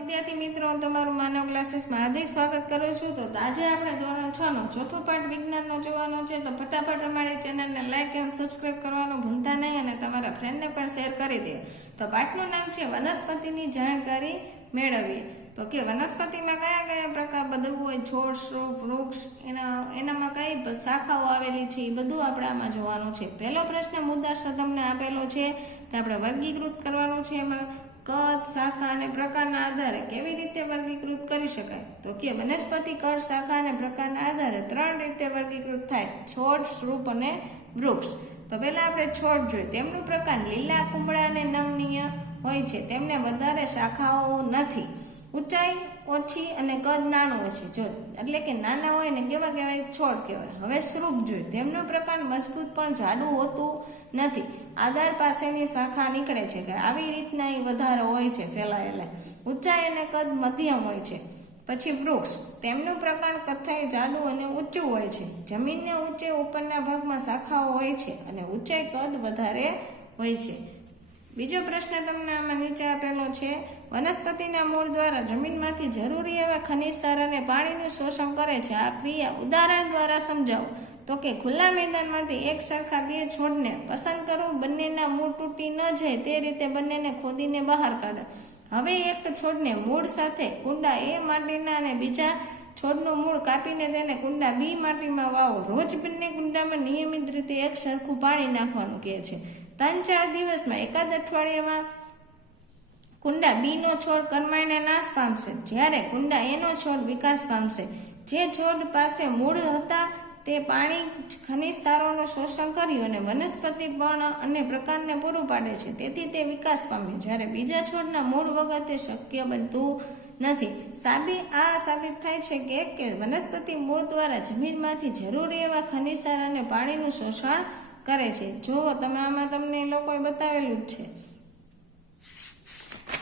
વિદ્યાર્થી મિત્રો તમારું માનવ ક્લાસીસમાં હાર્દિક સ્વાગત કરું છું. તો આજે આપણે ધોરણ છ નો ચોથો પાઠ વિજ્ઞાનનો જોવાનો છે. તો ફટાફટ અમારી ચેનલને લાઇક અને સબસ્ક્રાઇબ કરવાનું ભૂલતા નહીં અને તમારા ફ્રેન્ડને પણ શેર કરી દે. તો પાઠનું નામ છે, વનસ્પતિની જાણકારી મેળવીએ તો કે વનસ્પતિમાં કયા કયા પ્રકાર બધું હોય? છોડ શ્રોપ વૃક્ષ, એના, એનામાં કઈ શાખાઓ આવેલી છે? એ બધું આપણે આમાં જોવાનું છે. પહેલો પ્રશ્ન મુદ્દા તમને આપેલો છે. તો આપણે વર્ગીકૃત કરવાનું છે એમાં. કદ, શાખા અને પ્રકારના આધારે કેવી રીતે વર્ગીકૃત કરી શકાય? તો કે વનસ્પતિ કદ, શાખા અને પ્રકારના આધારે ત્રણ રીતે વર્ગીકૃત થાય. છોડ, સ્વરૂપ અને વૃક્ષ. તો પહેલા આપણે છોડ જોઈએ. તેમનું પ્રકાર લીલા કુંભળા અને નમનીય હોય છે. તેમને વધારે શાખાઓ નથી. ઊંચાઈ ઓછી અને કદ નાનું છે. જો એટલે કે નાના હોય ને કેવા કહેવાય? છોડ કહેવાય. હવે શ્રુપ જોઈએ. તેમનો પ્રકાર મજબૂત પણ જાડું હોતું નથી. આધાર પાસેની શાખા નીકળે છે કે આવી રીતના એ વધારે હોય છે ફેલાયેલા ઊંચાઈ અને કદ મધ્યમ હોય છે. પછી વૃક્ષ. તેમનું પ્રકાર કથ્થાઈ જાડું અને ઊંચું હોય છે. જમીનને ઊંચે ઉપરના ભાગમાં શાખાઓ હોય છે અને ઊંચાઈ કદ વધારે હોય છે. બીજો પ્રશ્ન તમને આમાં નીચે આપેલો છે. વનસ્પતિના મૂળ દ્વારા જમીનમાંથી જરૂરી એવા ખનિજ સાર અને પાણીનું શોષણ કરે છે. આ ક્રિયા ઉદાહરણ દ્વારા સમજાવો. તો કે ખુલ્લા મેદાનમાંથી એક સરખા બે છોડને પસંદ કરો, બંનેના મૂળ તૂટી ન જાય તે રીતે બંનેને ખોદીને બહાર કાઢો. હવે એક છોડને મૂળ સાથે કુંડા એ માટીના અને બીજા છોડનું મૂળ કાપીને તેને કુંડા બી માટીમાં વાવો. રોજ બંને કુંડામાં નિયમિત રીતે એક સરખું પાણી નાખવાનું કહે છે. ત્રણ ચાર દિવસમાં એકાદ અઠવાડિયામાં કુંડા બીનો છોડ કરમાઈને નાશ પામશે. જ્યારે કુંડા એનો છોડ વિકાસ પામશે. જે છોડ પાસે મૂળ હતા તે પાણી ખનિજ સારોનું શોષણ કર્યું અને વનસ્પતિ પણ અને પ્રકારને પૂરું પાડે છે. તેથી તે વિકાસ પામ્યો. જ્યારે બીજા છોડના મૂળ વગર તે શક્ય બનતું નથી. સાબી, આ સાબિત થાય છે કે કે વનસ્પતિ મૂળ દ્વારા જમીનમાંથી જરૂરી એવા ખનિજ સાર અને પાણીનું શોષણ કરે છે. જો તમે આમાં તમને લોકોએ બતાવેલું જ છે.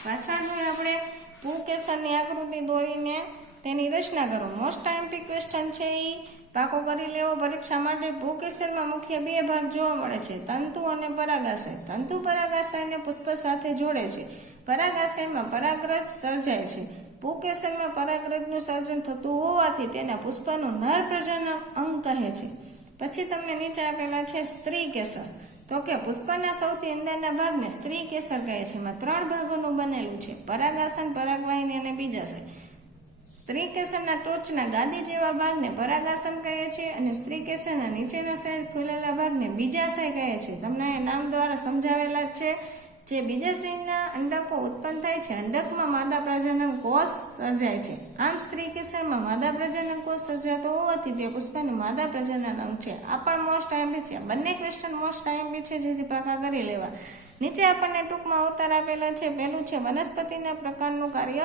પાછળ જોઈએ આપણે પુકેશનની આકૃતિ દોરીને તેની રચના કરો. મોસ્ટ આઈમ્પી ક્વેશ્ચન છે એ પાકો કરી લેવો પરીક્ષા માટે ભૂકેસરમાં મુખ્ય બે ભાગ જોવા મળે છે. તંતુ અને પરાગાશય. તંતુ પરાગાશયને પુષ્પ સાથે જોડે છે. પરાગાશયમાં પરાગરજ સર્જાય છે. ભૂકેસરમાં પરાગરજનું સર્જન થતું હોવાથી તેના પુષ્પનું નર પ્રજનન અંગ કહે છે. પછી તમને નીચે આપેલા છે સ્ત્રી કેસર. તો કે પુષ્પના સૌથી અંદરના ભાગને સ્ત્રી કેસર કહે છે. એમાં ત્રણ ભાગોનું બનેલું છે. પરાગાસન, પરાગવાહિની અને બીજાશય સ્ત્રી કેસરના ટોચના ગાદી જેવા ભાગને પરાગાસન કહે છે અને સ્ત્રી કેસરના નીચેના સાઈડ ફૂલેલા ભાગને બીજાશય કહે છે. તમને નામ દ્વારા સમજાવેલા જ છે. જે બીજાશયના અંડકો ઉત્પન્ન થાય છે, અંડકમાં માદા પ્રજનન કોષ સર્જાય છે. આમ સ્ત્રી કિશોરમાં માદા પ્રજનન કોષ સર્જાતો હોવાથી તે પુષ્પનું માદા પ્રજનન અંગ છે. આ પણ મોસ્ટ આયમ્બી છે. બંને ક્વેશ્ચન મોસ્ટ આયમ્બી છે, જેથી પાકા કરી લેવા. નીચે આપણને ટૂંકમાં ઉતાર આપેલા છે. પહેલું છે, વનસ્પતિના પ્રકારનું કાર્ય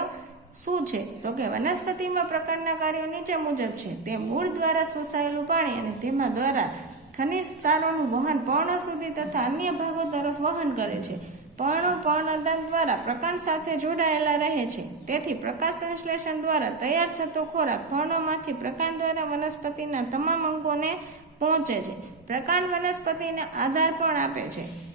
શું છે? તો કે વનસ્પતિમાં પ્રકારના કાર્યો નીચે મુજબ છે. તે મૂળ દ્વારા શોષાયેલું પાણી અને તેમાં દ્વારા ખનિજ સારોનું વહન પર્ણ સુધી તથા અન્ય ભાગો તરફ વહન કરે છે. પર્ણો પર્ણદાન દ્વારા પ્રકાંડ સાથે જોડાયેલા રહે છે. તેથી પ્રકાશ સંશ્લેષણ દ્વારા તૈયાર થતો ખોરાક પર્ણોમાંથી પ્રકાંડ દ્વારા વનસ્પતિના તમામ અંગોને પહોંચે છે. પ્રકાંડ વનસ્પતિને આધાર પણ આપે છે.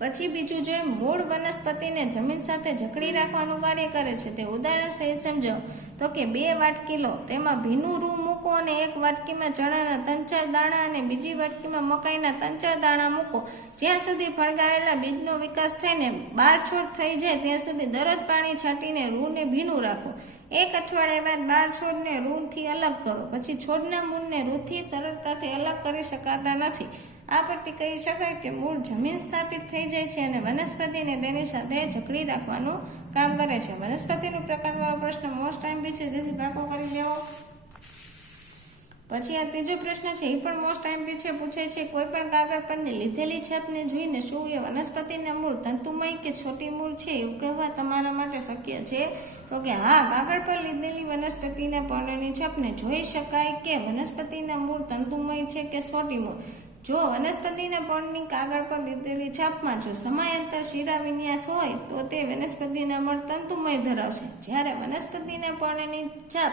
પછી બીજું જોઈએ મૂળ વનસ્પતિને જમીન સાથે જકડી રાખવાનું કાર્ય કરે છે, તે ઉદાહરણ સહિત સમજાવો તો કે બે વાટકી લો તેમાં ભીનું રૂ મૂકો અને એક વાટકીમાં ચણાના ત્રણ ચાર દાણા અને બીજી વાટકીમાં મકાઈના ત્રણ ચાર દાણા મૂકો. જ્યાં સુધી ફળગાવેલા બીજનો વિકાસ થઈને બાર છોડ થઈ જાય, ત્યાં સુધી દરરોજ પાણી છાંટીને રૂને ભીનું રાખો. એક અઠવાડિયા બાદ બાર છોડને રૂથી અલગ કરો. પછી છોડના મૂળને રૂથી સરળતાથી અલગ કરી શકાતા નથી. આ પરથી કહી શકાય કે મૂળ જમીન સ્થાપિત થઈ જાય છે અને વનસ્પતિને તેની સાથે જકડી રાખવાનું કામ કરે છે. વનસ્પતિનો પ્રકારવાળો પ્રશ્ન મોસ્ટ ટાઈમ બી છે, જેથી પાકો કરી લેવો. પછી આ ત્રીજો પ્રશ્ન છે એ પણ મોસ્ટ ટાઈમ બી છે, પૂછે છે, કોઈ પણ કાગળ પરની લીધેલી છાપને જોઈને શું એ વનસ્પતિના મૂળ તંતુમય કે છોટી મૂળ છે, એવું કહેવા તમારા માટે શક્ય છે? તો કે હા, કાગળ પર લીધેલી વનસ્પતિના પર્ણની છાપને જોઈ શકાય કે વનસ્પતિના મૂળ તંતુમય છે કે છોટી મૂળ. જો વનસ્પતિના પર્ણની કાગળ પર લીધેલી છાપમાં જો સમયાંતર શિરા વિન્યાસ હોય, તો તે વનસ્પતિના મૂળ તંતુમય ધરાવશે. જ્યારે વનસ્પતિના પર્ણની છાપ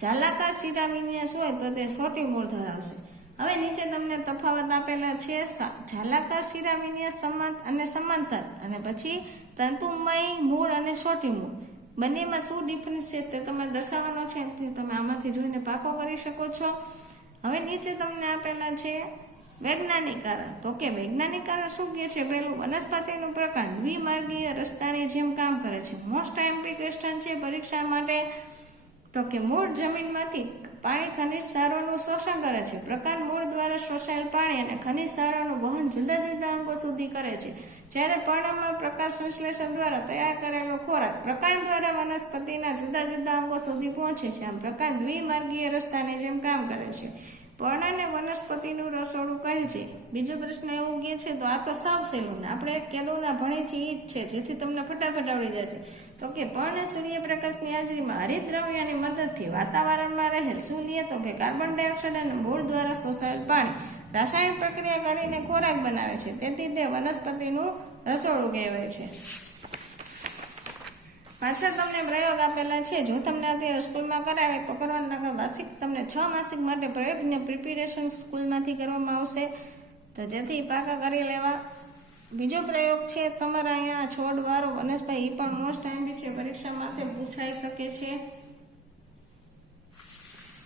ઝાલાકાર શિરા વિન્યાસ હોય, તો તે સોટી મૂળ ધરાવશે. હવે નીચે તમને તફાવત આપેલા છે ઝાલાકાર શિરા વિન્યાસ સમાન અને સમાંતર, અને પછી તંતુમય મૂળ અને સોટી મૂળ. બંનેમાં શું ડિફરન્સ છે તે તમે દર્શાવવાનો છે તમે આમાંથી જોઈને પાકો કરી શકો છો. હવે નીચે તમને આપેલા છે વૈજ્ઞાનિક કારણ. તો કે વૈજ્ઞાનિક કારણ શું કહે છે? પહેલું વનસ્પતિનું પ્રકાર દ્વિમાર્ગીય રસ્તાની જેમ કામ કરે છે. મોસ્ટ એમ્પી ક્વેશ્ચન છે પરીક્ષા માટે. તો કે મૂળ જમીનમાંથી પાણી ખનિજ સારોનું શોષણ કરે છે. પ્રકાર મૂળ દ્વારા શોષાયેલ પાણી અને ખનિજ સારોનું વહન જુદા જુદા અંગો સુધી કરે છે. જ્યારે પર્ણમાં પ્રકાશ સંશ્લેષણ દ્વારા તૈયાર કરેલો ખોરાક પ્રકાંડ દ્વારા વનસ્પતિના જુદા જુદા અંગો સુધી પહોંચે છે. આમ પ્રકાંડ દ્વિમાર્ગીય રસ્તાની જેમ કામ કરે છે. પર્ણને વનસ્પતિનું રસોડું કહે છે? બીજો પ્રશ્ન એવો કહે છે, તો આ તો સાવ સહેલું ને. આપણે કેલોના ભણી છીએ ઈ જ છે, જેથી તમને ફટાફટ આવડી જશે. તો કે પર્ણ સૂર્યપ્રકાશની હાજરીમાં હરિદ્રવ્યની મદદથી વાતાવરણમાં રહેલ શું લે તો કે કાર્બન ડાયોક્સાઇડ અને મૂળ દ્વારા શોષાયેલ પાણી, રાસાયણિક પ્રક્રિયા કરીને ખોરાક બનાવે છે. તેથી તે વનસ્પતિનું રસોડું કહેવાય છે. પાછળ તમને પ્રયોગ આપેલા છે. જો તમને અત્યારે સ્કૂલમાં કરાવે તો કરવાના નગર માસિક તમને છ માસિક માટે પ્રયોગને પ્રિપેરેશન સ્કૂલમાંથી કરવામાં આવશે. તો જેથી પાકા કરી લેવા. બીજો પ્રયોગ છે, તમારા અહીંયા છોડવાળો વનસ્પતિ એ પણ મોસ્ટ ટાઈમ છે. પરીક્ષા માટે પૂછાઈ શકે છે.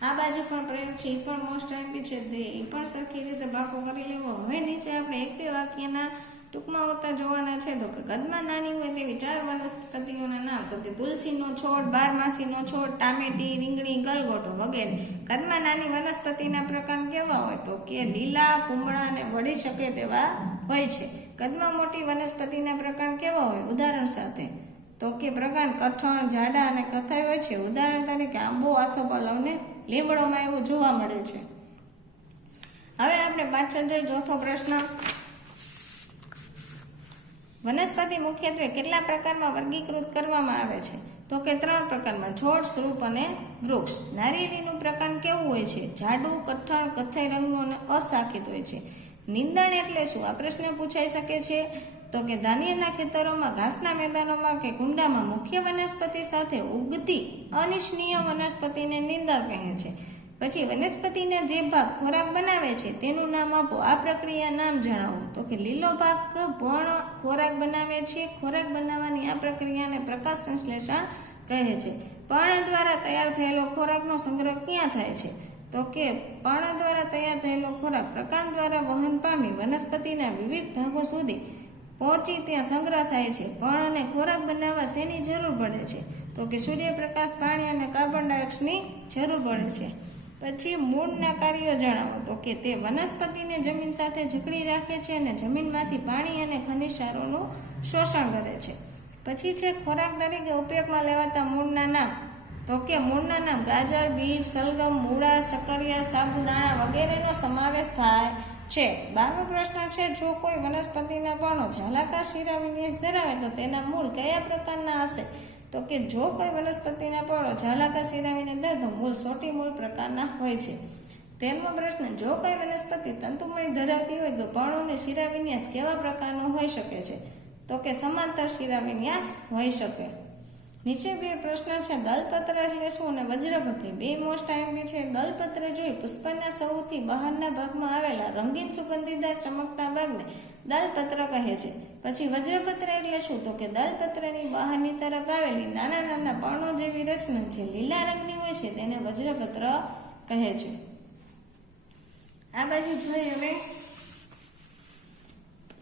આ બાજુ પણ પ્રયોગ છે એ પણ મોસ્ટ ટાઈમ છે. તે એ પણ સરખી રીતે પાકો કરી લેવો. હવે નીચે આપણે એક બે વાક્યના ટૂંકમાં હોતા જોવાના છે તો કે કદમાં નાની હોય તેવી ચાર વનસ્પતિઓના નામ, તો કે તુલસીનો છોડ, બારમાસીનો છોડ, ટામેટી, રીંગણી, ગલગોટો વગેરે. કદમાં નાની વનસ્પતિના પ્રકાર કેવા હોય તો કે લીલા, કુમળા અને વળી શકે તેવા હોય છે. કદમાં મોટી વનસ્પતિના પ્રકાર કેવા હોય? ઉદાહરણ સાથે. તો કે પ્રકાર કઠણ, જાડા અને કથાઈ હોય છે. ઉદાહરણ તરીકે આંબો આસોપાલવ ને લીમડોમાં એવું જોવા મળે છે. હવે આપણે પાછળ જઈ ચોથો પ્રશ્ન વનસ્પતિ મુખ્યત્વે કેટલા પ્રકારમાં વર્ગીકૃત કરવામાં આવે છે? તો કે ત્રણ પ્રકારમાં, છોડ, સ્વરૂપ અને વૃક્ષ. નારિયેળીનું પ્રકાર કેવું હોય છે? જાડું, કઠણ, કથ્થઈ રંગનું અને અશાખિત હોય છે. નિંદણ એટલે શું? આ પ્રશ્ન પૂછાઈ શકે છે. તો કે ધાન્યના ખેતરોમાં, ઘાસના મેદાનોમાં કે કુંડામાં મુખ્ય વનસ્પતિ સાથે ઉગતી અનિચ્છનીય વનસ્પતિને નિંદણ કહે છે. પછી વનસ્પતિના જે ભાગ ખોરાક બનાવે છે, તેનું નામ આપો. આ પ્રક્રિયા નામ જણાવો. કે લીલો ભાગ પણ ખોરાક બનાવે છે. ખોરાક બનાવવાની આ પ્રક્રિયાને પ્રકાશ સંશ્લેષણ કહે છે. પર્ણ દ્વારા તૈયાર થયેલો ખોરાકનો સંગ્રહ ક્યાં થાય છે? તો કે પર્ણ દ્વારા તૈયાર થયેલો ખોરાક પ્રકાંડ દ્વારા વહન પામી વનસ્પતિના વિવિધ ભાગો સુધી પહોંચી ત્યાં સંગ્રહ થાય છે. પણ અને ખોરાક બનાવવા શેની જરૂર પડે છે? તો કે સૂર્યપ્રકાશ, પાણી અને કાર્બન ડાયોક્સાઇડની જરૂર પડે છે. પછી મૂળના કાર્યો જણાવો. તો કે તે વનસ્પતિને જમીન સાથે જકડી રાખે છે અને જમીનમાંથી પાણી અને ખનિજ સારોનું શોષણ કરે છે. પછી છે ખોરાક તરીકે ઉપયોગમાં લેવાતા મૂળના નામ. તો કે મૂળના નામ ગાજર બીટ સલગમ મૂળા શકરિયા સાબુદાણા વગેરેનો સમાવેશ થાય છે. બારમો પ્રશ્ન છે, જો કોઈ વનસ્પતિના પર્ણો ઝાલાકા શિરા વિન્યાસ ધરાવે તો તેના મૂળ કયા પ્રકારના હશે? તો કે જો કોઈ વનસ્પતિના પર્ણો ઝાલાકા શિરાવીને તો મૂળ સોટી મૂળ પ્રકારના હોય છે. તેમનો પ્રશ્ન, જો કોઈ વનસ્પતિ તંતુમય ધરાવતી હોય તો પર્ણોને શિરાવિન્યાસ કેવા પ્રકારનો હોઈ શકે છે? તો કે સમાંતર શિરાવિન્યાસ હોઈ શકે. નીચે બે પ્રશ્ન છે, દલપત્ર એટલે શું અને વજ્રપત્રી બે મોસ્ટ આઈએમપી છે, દલપત્ર જોઈ પુષ્પના સૌથી બહારના ભાગમાં આવેલા રંગીન સુગંધીદાર ચમકતા ભાગને દલપત્ર કહે છે. પછી વજ્રપત્ર એટલે શું? તો કે દલપત્રની બહારની તરફ આવેલી નાના નાના પર્ણો જેવી રચના જે લીલા રંગની હોય છે, તેને વજ્રપત્ર કહે છે. આ બાજુ જોઈએ હવે.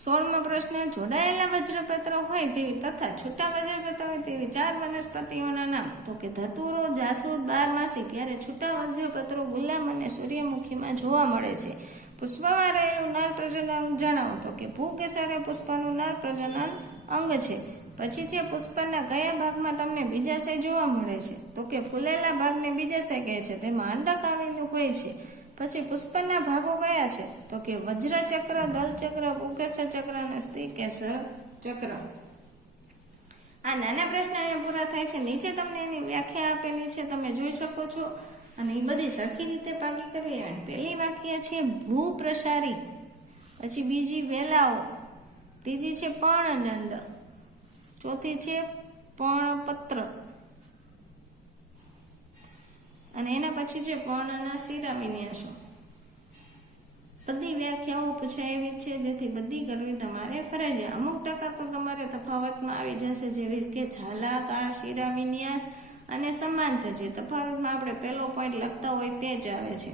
સોળમો પ્રશ્ન, જોડાયેલા વજ્રપત્ર હોય તેવી તથા છૂટા વજ્રપત્ર હોય તેવી ચાર વનસ્પતિઓના નામ. તો કે ધતુરો, જાસૂદ, બારમાસી, ક્યારે છૂટા વજ્રપત્રો ગુલામ અને સૂર્યમુખીમાં જોવા મળે છે? પુષ્પમાં રહેલું નર પ્રજનન જણાવો. તો કે ભૂકેસર એ પુષ્પનું નર પ્રજનન અંગ છે. પછી છે પુષ્પના કયા ભાગમાં તમને બીજાશય જોવા મળે છે? તો કે ફૂલેલા ભાગને બીજાશય કહે છે. તેમાં અંડક આવેલું હોય છે. પછી પુષ્પના ભાગો કયા છે. તો કે વજ્ર ચક્ર દલ ચક્ર કુકેશ ચક્ર. અને સ્ત્રીકેસર ચક્ર આ નાના પ્રશ્ન અહીંયા પૂરા થાય છે. નીચે તમને એની વ્યાખ્યા આપેલી છે. તમે જોઈ શકો છો. અને એ બધી સરખી રીતે પાકી કરી લેવાની પહેલી વ્યાખ્યા છે ભૂ પ્રસારી પછી બીજી, વેલાઓ. ત્રીજી છે પર્ણદંડ ચોથી છે, પર્ણપત્ર. અને એના પછી છે પર્ણના શિરા વિન્યાસો બધી વ્યાખ્યાઓ પૂછાય એવી જ છે, જેથી બધી કરવી તમારે ફરજિયાત. અમુક ટકા તો તમારે તફાવતમાં આવી જશે જેવી કે ઝાલાકાર શિરા વિન્યાસ અને સમાન જે તફાવતમાં આપણે પહેલો પોઈન્ટ લખતા હોય તે જ આવે છે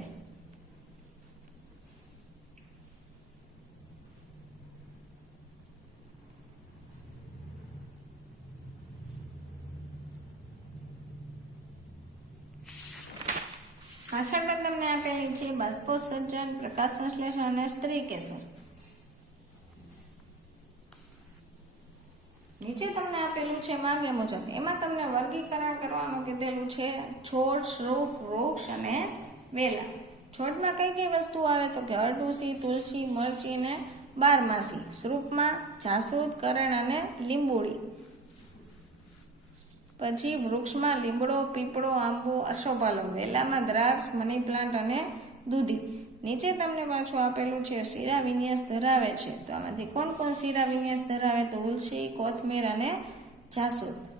પાછળ મેં તમને છે બાષ્પોત્સર્જન પ્રકાશ સંશ્લેષણ અને સ્ત્રીકેસર નીચે તમને આપેલું છે માગ્ય મુજબ એમાં તમને વર્ગીકરણ કરવાનું કીધેલું છે છોડ શ્રુપ વૃક્ષ અને વેલા છોડમાં કઈ કઈ વસ્તુ આવે તો કે અરડુસી તુલસી મરચી અને બારમાસી સ્વરૂપમાં જાસૂદ કરણ અને લીંબુડી પછી વૃક્ષમાં લીમડો પીપળો આંબો અશોભાલો વેલામાં દ્રાક્ષ મની પ્લાન્ટ અને દૂધી. નીચે તમને પાછું આપેલું છે, શીરા વિન્યાસ ધરાવે છે. તો આમાંથી કોણ કોણ શીરા વિન્યાસ ધરાવે? તો તુલસી, કોથમીર અને જાસૂદ.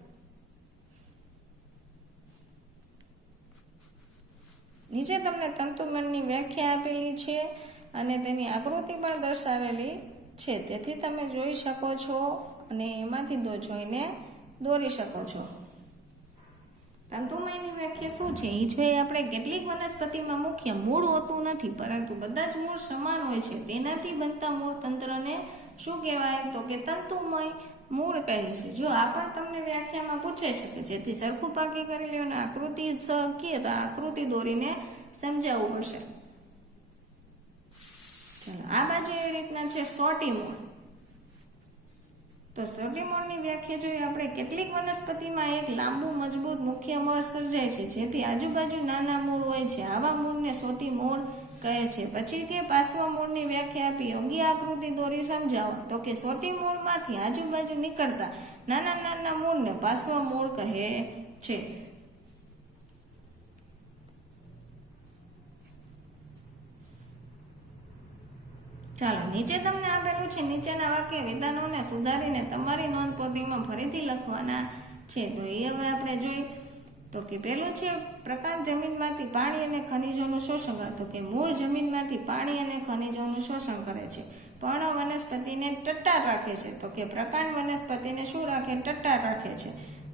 નીચે તમને તંતુમણની વ્યાખ્યા આપેલી છે અને તેની આકૃતિ પણ દર્શાવેલી છે. તેથી તમે જોઈ શકો છો અને એમાંથી દો જોઈને દોરી શકો છો. તંતુમયની વ્યાખ્યા શું છે? એ જોઈએ આપણે કેટલીક વનસ્પતિમાં મુખ્ય મૂળ હોતું નથી, પરંતુ બધા જ મૂળ સમાન હોય છે. તેનાથી બનતા મૂળ તંત્રને શું કહેવાય? તો કે તંતુમય મૂળ કહે છે. જો આ પણ તમને વ્યાખ્યામાં પૂછે છે કે જેથી સરખું પાકી કરી લે અને આકૃતિ સ કીએ, તો આકૃતિ દોરીને સમજાવવું પડશે. ચાલો, આ બાજુ એ રીતના છે સોટી મૂળ. તો સોટી મૂળની વ્યાખ્યા જોઈએ આપણે કેટલીક વનસ્પતિમાં એક લાંબુ, મજબૂત, મુખ્ય મૂળ સર્જાય છે, જેથી આજુબાજુ નાના મૂળ હોય છે. આવા મૂળને સોટી મૂળ કહે છે. પછી કે પાર્શ્વ મૂળની વ્યાખ્યા આપી યોગ્ય આકૃતિ દોરી સમજાવો. તો કે, સોટી મૂળમાંથી આજુબાજુ નીકળતા નાના નાના મૂળને પાર્શ્વ મૂળ કહે છે. ચાલો, નીચે તમને આપેલું છે, નીચેના વાક્ય વેદાનોને સુધારીને તમારી નોંધપોથીમાં ફરીથી લખવાના છે. તો એ હવે આપણે જોઈ. તો કે પેલું છે, પ્રકાંડ જમીનમાંથી પાણી અને ખનિજોનું શોષણ તો કે મૂળ જમીનમાંથી પાણી અને ખનિજોનું શોષણ કરે છે. પર્ણ વનસ્પતિને ટટ્ટાર રાખે છે. તો કે પ્રકાંડ વનસ્પતિને શું રાખે? ટટ્ટાર રાખે છે.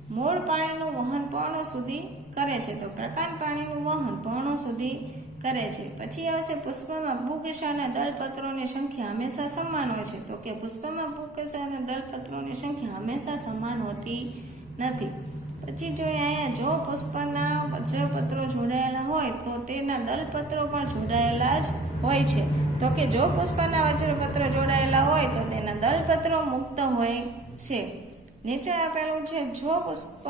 મૂળ પાણીનું વહન પર્ણો સુધી કરે છે. તો પ્રકાંડ પાણીનું વહન પર્ણો સુધી કરે છે. પછી આવશે પુષ્પમાં પુકેશાના દલપત્રોની સંખ્યા હંમેશા સમાન હોય છે. તો કે પુષ્પમાં પુકેશાના દલપત્રોની સંખ્યા હંમેશા સમાન હોતી નથી. પછી જો અહીંયા જો પુષ્પના વજ્રપત્રો જોડાયેલા હોય, તો તેના દલપત્રો પણ જોડાયેલા જ હોય છે. તો કે જો પુષ્પના વજ્રપત્રો જોડાયેલા હોય, તો તેના દલપત્રો મુક્ત હોય છે. નીચે આપેલું છે, જો પુષ્પ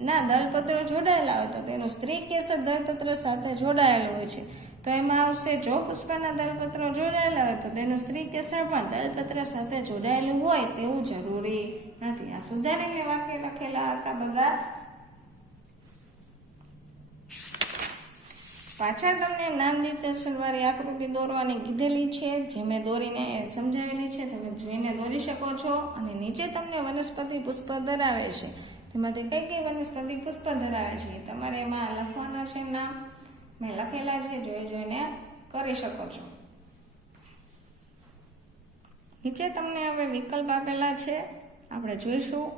ના, દલપત્રો જોડાયેલા હોય તો તેનું સ્ત્રી કેસર દલપત્ર સાથે જોડાયેલું હોય છે. તો એમાં આવશે જો પુષ્પના દલપત્રો જોડાયેલા હોય તો તેનું સ્ત્રી કેસર પણ દલપત્ર સાથે જોડાયેલું હોય તેવું જરૂરી નથી. આ સુધારીને વાક્ય લખેલા હતા બધા. પાછળ તમને નામ વાળી આકૃતિ દોરવાની કીધેલી છે. જે મેં દોરીને સમજાવેલી છે. તમે જોઈને દોરી શકો છો અને નીચે તમને વનસ્પતિ પુષ્પ ધરાવે છે. તેમાંથી કઈ કઈ વનસ્પતિ પુષ્પ ધરાવે છે? તમારે એમાં લખવાના છે નામ? મેં લખેલા છે, જોઈ જોઈને કરી શકો છો. નીચે તમને હવે વિકલ્પ આપેલા છે. આપણે જોઈશું.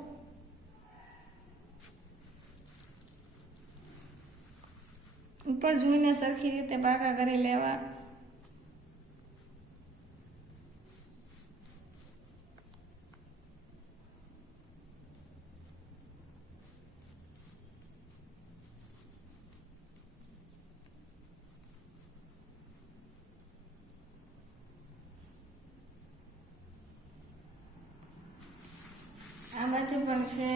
ઉપર જોઈને સરખી રીતે પાકા કરી લેવા આ બાજુ પણ છે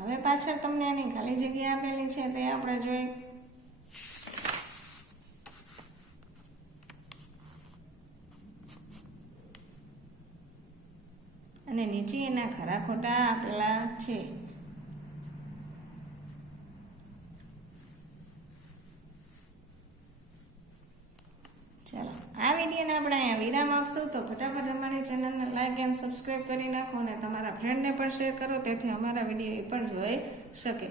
હવે પાછળ તમને આની ખાલી જગ્યા આપેલી છે તે આપણે જોઈ. અને નીચે એના ખરા ખોટા આપેલા છે ચાલો આ વિડીયોને આપણે અહીંયા તો ફટાફટ અમારી ચેનલને લાઇક એન્ડ સબસ્ક્રાઈબ કરી નાખો અને તમારા ફ્રેન્ડને પણ શેર કરો, તેથી અમારા વીડિયો એ પણ જોઈ શકે.